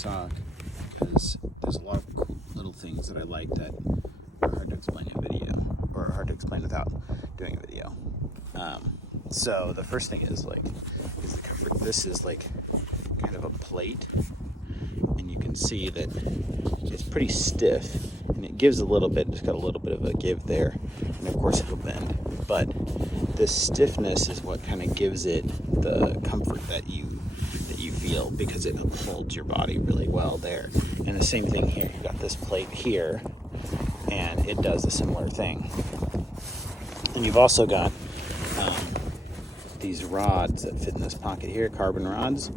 sock because there's a lot of cool little things that I like that are hard to explain in video, or hard to explain without doing a video. So the first thing is the comfort. This is like kind of a plate, and you can see that it's pretty stiff, and it gives a little bit. It's got a little bit of a give there, and of course it'll bend. But this stiffness is what kind of gives it the comfort that you feel, because it holds your body really well there. And the same thing here. You've got this plate here, and it does a similar thing. And you've also got these rods that fit in this pocket here, carbon rods,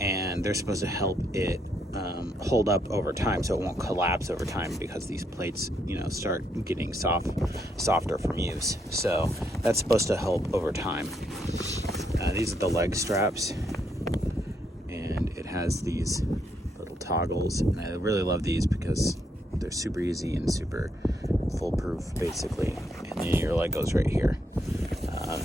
and they're supposed to help it hold up over time, so it won't collapse over time, because these plates, start getting softer from use. So that's supposed to help over time. These are the leg straps, and it has these little toggles, and I really love these because they're super easy and super foolproof, basically. And then your leg goes right here.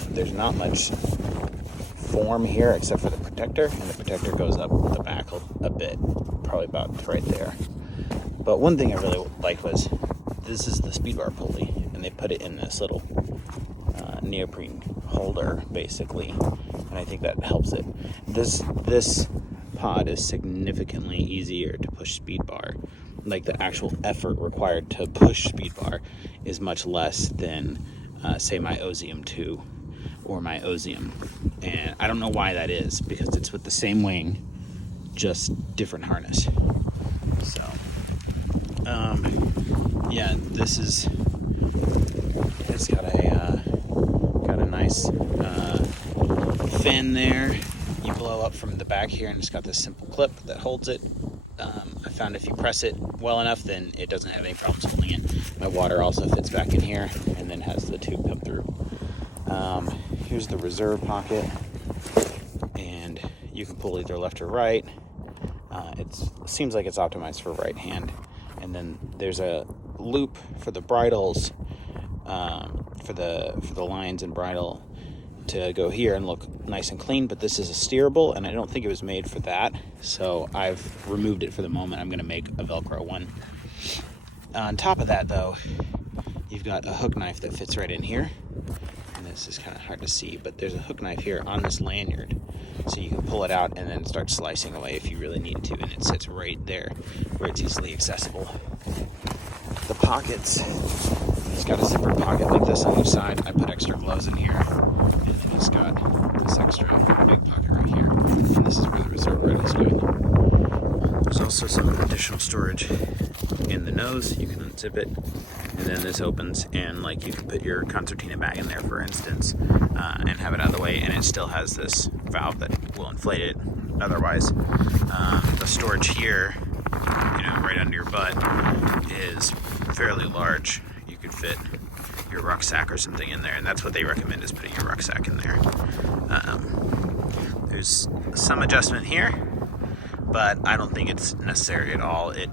There's not much form here except for the protector, and the protector goes up the back a bit, probably about right there. But one thing I really liked was this is the speed bar pulley, and they put it in this little neoprene holder, basically, and I think that helps it. This pod is significantly easier to push speed bar. Like, the actual effort required to push speed bar is much less than say my Ozium 2 or my Ozium, and I don't know why that is, because it's with the same wing, just different harness. So yeah, it's got a nice fin there. You blow up from the back here, and it's got this simple clip that holds it. I found if you press it well enough, then it doesn't have any problems holding it. My water also fits back in here, and then has the tube come through. Here's the reserve pocket, and you can pull either left or right. It seems like it's optimized for right hand. And then there's a loop for the bridles, for the lines and bridle to go here and look nice and clean. But this is a steerable, and I don't think it was made for that, so I've removed it for the moment. I'm going to make a Velcro one. On top of that, though, you've got a hook knife that fits right in here, and this is kind of hard to see, but there's a hook knife here on this lanyard, so you can pull it out and then start slicing away if you really need to, and it sits right there where it's easily accessible. The pockets, it's got a zipper pocket like this on each side. I put extra gloves in here, and then it's got this extra big pocket right here, and this is where the reserve bridle is going. There's also some additional storage in the nose. You can unzip it, and then this opens, and you can put your concertina bag in there, for instance, and have it out of the way, and it still has this valve that will inflate it otherwise. The storage here, right under your butt, is fairly large. You could fit your rucksack or something in there, and that's what they recommend, is putting your rucksack in there. There's some adjustment here, but I don't think it's necessary at all. It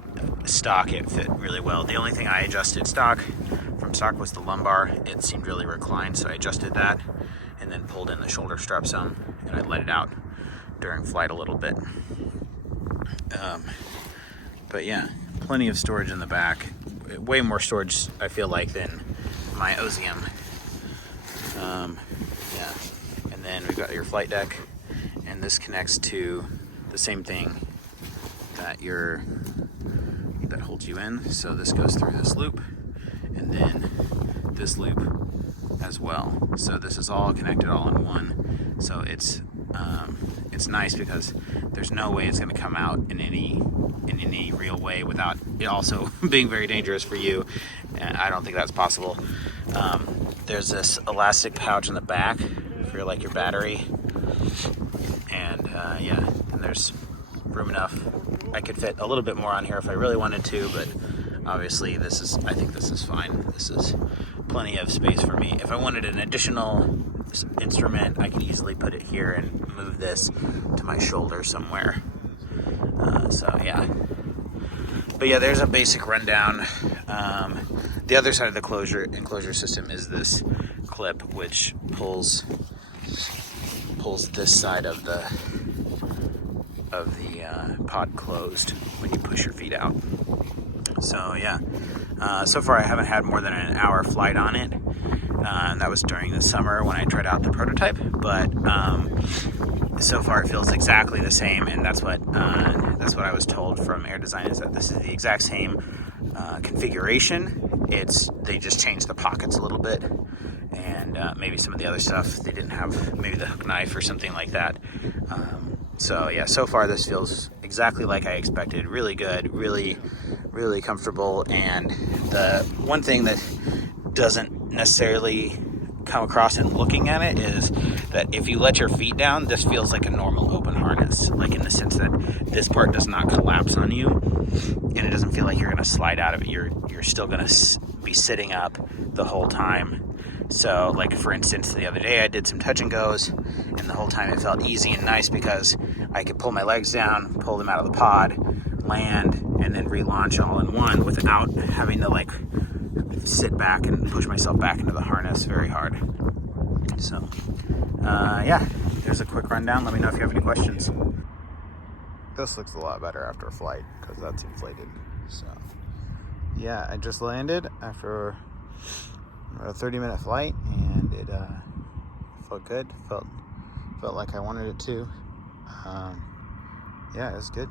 fit really well. The only thing I adjusted from stock was the lumbar. It seemed really reclined, so I adjusted that, and then pulled in the shoulder strap some, and I let it out during flight a little bit. But yeah, plenty of storage in the back. Way more storage, I feel like, than my Ozium. Yeah, and then we've got your flight deck, and this connects to the same thing that holds you in. So this goes through this loop, and then this loop as well. So this is all connected all in one. So it's nice because there's no way it's going to come out in any real way without it also being very dangerous for you. And I don't think that's possible. There's this elastic pouch in the back for your battery, and and there's room enough. I could fit a little bit more on here if I really wanted to, but obviously I think this is fine. This is plenty of space for me. If I wanted an additional instrument, I can easily put it here and move this to my shoulder somewhere. But yeah, there's a basic rundown. The other side of the enclosure system is this clip, which pulls this side of the of the pod closed when you push your feet out. So yeah, so far I haven't had more than an hour flight on it, and that was during the summer when I tried out the prototype, but so far it feels exactly the same, and that's what I was told from Air Design, is that this is the exact same configuration. They just changed the pockets a little bit, and maybe some of the other stuff they didn't have, maybe the hook knife or something like that. So yeah, so far this feels exactly like I expected. Really good, really comfortable. And the one thing that doesn't necessarily come across in looking at it is that if you let your feet down, this feels like a normal open harness, like in the sense that this part does not collapse on you, and it doesn't feel like you're going to slide out of it. You're still going to be sitting up the whole time. So, like, for instance, the other day I did some touch and goes, and the whole time it felt easy and nice because I could pull my legs down, pull them out of the pod, land, and then relaunch all in one without having to, like, sit back and push myself back into the harness very hard. So, yeah, there's a quick rundown. Let me know if you have any questions. This looks a lot better after a flight because that's inflated. So, yeah, I just landed after a 30-minute flight, and it felt good. Felt like I wanted it to. Yeah, it was good.